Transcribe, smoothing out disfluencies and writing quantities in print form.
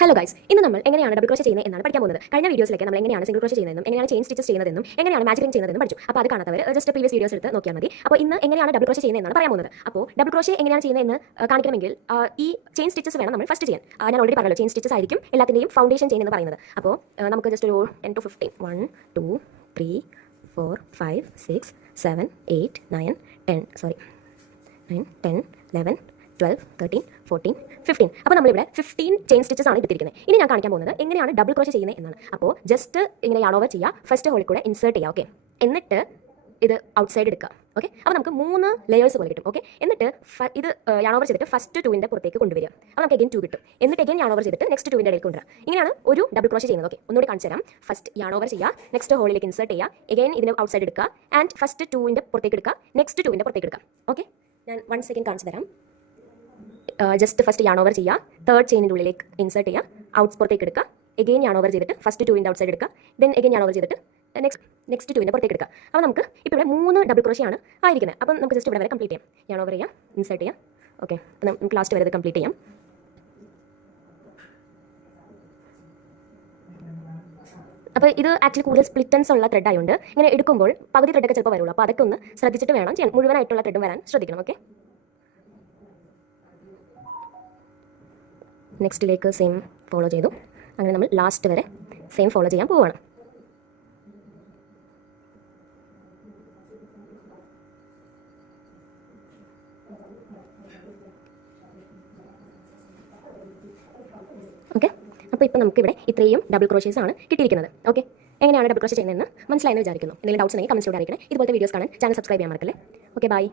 Hello guys, ഇന്ന് നമ്മൾ എങ്ങനെയാണ് ഡബിൾ ക്രോഷേ ചെയ്യുന്നത് എന്നാണ് പഠിക്കാൻ പോകുന്നത്. കഴിഞ്ഞ വീഡിയോസിലേക്ക് നമ്മൾ എങ്ങനെയാണ് സിംഗിൾ ക്രോഷേ ചെയ്യുന്നതെന്നും എങ്ങനെയാണ് ചെയിൻ സ്റ്റിച്ചസ് ചെയ്യുന്നതെന്നും എങ്ങനെയാണ് മാജിക് ചെയ്യുന്നതെന്നും പഠിച്ചു. അപ്പോൾ അത് കാണാത്തവർ ജസ്റ്റ് പ്രീവിയസ് വീഡിയോസ് എടുത്ത് നോക്കിയാൽ മതി. അപ്പോൾ ഇന്ന് എങ്ങനെയാണ് ഡബിൾ ക്രോഷേ ചെയ്യുന്നത് എന്നാണ് പറയാൻ പോകുന്നത്. അപ്പോൾ ഡബിൾ ക്രോഷേ എങ്ങനെയാണ് ചെയ്യുന്നതെന്ന് കാണിക്കണമെങ്കിൽ ഈ ചെയിൻ സ്റ്റിച്ചസ് വേണം നമ്മൾ ഫസ്റ്റ് ചെയ്യാൻ. ഞാൻ ഓൾറെഡി പറഞ്ഞല്ലോ, ചെയിൻ സ്റ്റിച്ചസ് ആയിരിക്കും എല്ലാത്തിൻ്റെയും ഫൗണ്ടേഷൻ ചെയിൻ എന്ന് പറയുന്നത്. അപ്പോൾ നമുക്ക് ജസ്റ്റ് ഒരു 10 to 15 1 2 3 4 5 6 7 8 9 10 11 12 13 14 15. അപ്പോൾ നമ്മളിവിടെ 15 ചെയിൻ സ്റ്റിച്ചസ് ആണ് എടുത്തിരിക്കുന്നത്. ഇനി ഞാൻ കാണിക്കാൻ പോകുന്നത് എങ്ങനെയാണ് ഡബിൾ ക്രോഷേ ചെയ്യുന്നത് എന്നാണ്. അപ്പോൾ ജസ്റ്റ് ഇങ്ങനെ യാൺ ഓവർ ചെയ്യുക, ഫസ്റ്റ് ഹോളിൽ കൂടെ ഇൻസേർട്ട് ചെയ്യുക. ഓക്കെ, എന്നിട്ട് ഇത് ഔട്ട് സൈഡ് എടുക്കുക. ഓക്കെ, അപ്പോൾ നമുക്ക് 3 ലെയേഴ്സ് പോലെ കിട്ടും. ഓക്കെ, എന്നിട്ട് ഇത് യാൺ ഓവർ ചെയ്തിട്ട് ഫസ്റ്റ് 2ൻ്റെ പുറത്തേക്ക് കൊണ്ടുവരിക. അപ്പോൾ നമുക്ക് എഗൈൻ 2 കിട്ടും. എന്നിട്ട് എഗൈൻ യാൺ ഓവർ ചെയ്തിട്ട് നെക്സ്റ്റ് 2ൻ്റെ ഇടയിൽ കൊണ്ടുവരാം. ഇങ്ങനെയാണ് ഒരു ഡബിൾ ക്രോഷേ ചെയ്യുന്നത്. ഓക്കെ, ഒന്നുകൂടി കാണിച്ചു തരാം. ഫസ്റ്റ് യാൺ ഓവർ ചെയ്യുക, നെക്സ്റ്റ് ഹോളിലേക്ക് ഇൻസേർട്ട് ചെയ്യുക, എഗൈൻ ഇതിന് ഔട്ട് സൈഡ് എടുക്കുക, ആൻഡ് ഫസ്റ്റ് 2ൻ്റെ പുറത്തേക്ക് എടുക്കുക, നെക്സ്റ്റ് 2ൻ്റെ പുറത്തേക്ക് എടുക്കുക. ഓക്കെ, ഞാൻ 1 സെക്കൻഡ് കാണിച്ചു തരാം. ജസ്റ്റ് ഫസ്റ്റ് യാൺ ഓവർ ചെയ്യുക, തേർഡ് ചെയിനിൻ്റെ ഉള്ളിലേക്ക് ഇൻസേർട്ട് ചെയ്യുക, ഔട്ട്സ് പുറത്തേക്ക് എടുക്കുക, എഗെയിൻ യാൺ ഓവർ ചെയ്തിട്ട് ഫസ്റ്റ് 2ൻ്റെ ഔട്ട് സൈഡ് എടുക്കുക, ദെൻ എഗെയിൻ യാൺ ഓവർ ചെയ്തിട്ട് നെക്സ്റ്റ് 2ൻ്റെ പുറത്തേക്ക് എടുക്കുക. അപ്പോൾ നമുക്ക് ഇപ്പോൾ ഇവിടെ 3 ഡബിൾ ക്രോഷേ ആണ് ആയിരിക്കുന്നത്. അപ്പം നമുക്ക് ജസ്റ്റ് ഇവിടെ വരെ കംപ്ലീറ്റ് ചെയ്യാം. യാൺ ഓവർ ചെയ്യാം, ഇൻസേർട്ട് ചെയ്യാം. ഓക്കെ, അപ്പോൾ നമുക്ക് ലാസ്റ്റ് വരെ ഇത് കംപ്ലീറ്റ് ചെയ്യാം. അപ്പോൾ ഇത് ആക്ച്വലി കൂടുതൽ സ്പ്ലിറ്റൻസ് ഉള്ള ത്രെഡ് ആയതുകൊണ്ട് ഇങ്ങനെ എടുക്കുമ്പോൾ പകുതി ത്രെഡൊക്കെ ചിലപ്പോൾ വരുള്ളൂ. അപ്പോൾ അതൊക്കെ ഒന്ന് ശ്രദ്ധിച്ചിട്ട് വേണം ചെയ്യാൻ. മുഴുവനായിട്ടുള്ള ത്രെഡും വരാൻ ശ്രദ്ധിക്കണം. ഓക്കെ, നെക്സ്റ്റിലേക്ക് സെയിം ഫോളോ ചെയ്തു. അങ്ങനെ നമ്മൾ ലാസ്റ്റ് വരെ സെയിം ഫോളോ ചെയ്യാൻ പോവുകയാണ്. ഓക്കെ, അപ്പോൾ ഇപ്പോൾ നമുക്കിവിടെ ഇത്രയും ഡബിൾ ക്രോഷേസ് ആണ് കിട്ടിയിരിക്കുന്നത്. ഓക്കെ, എങ്ങനെയാണ് ഡബിൾ ക്രോഷേ ചെയ്യുന്നതെന്ന് മനസ്സിലായെന്ന് വിചാരിക്കുന്നു. എന്തെങ്കിലും ഡൗട്ട്സ് ഉണ്ടെങ്കിൽ കമൻസിലൂടെ അറിയിക്കണേ. ഇതുപോലത്തെ വീഡിയോസ് കാണാൻ ചാനൽ സബ്സ്ക്രൈബ് ചെയ്യാൻ മറക്കല്ലേ. Okay, by.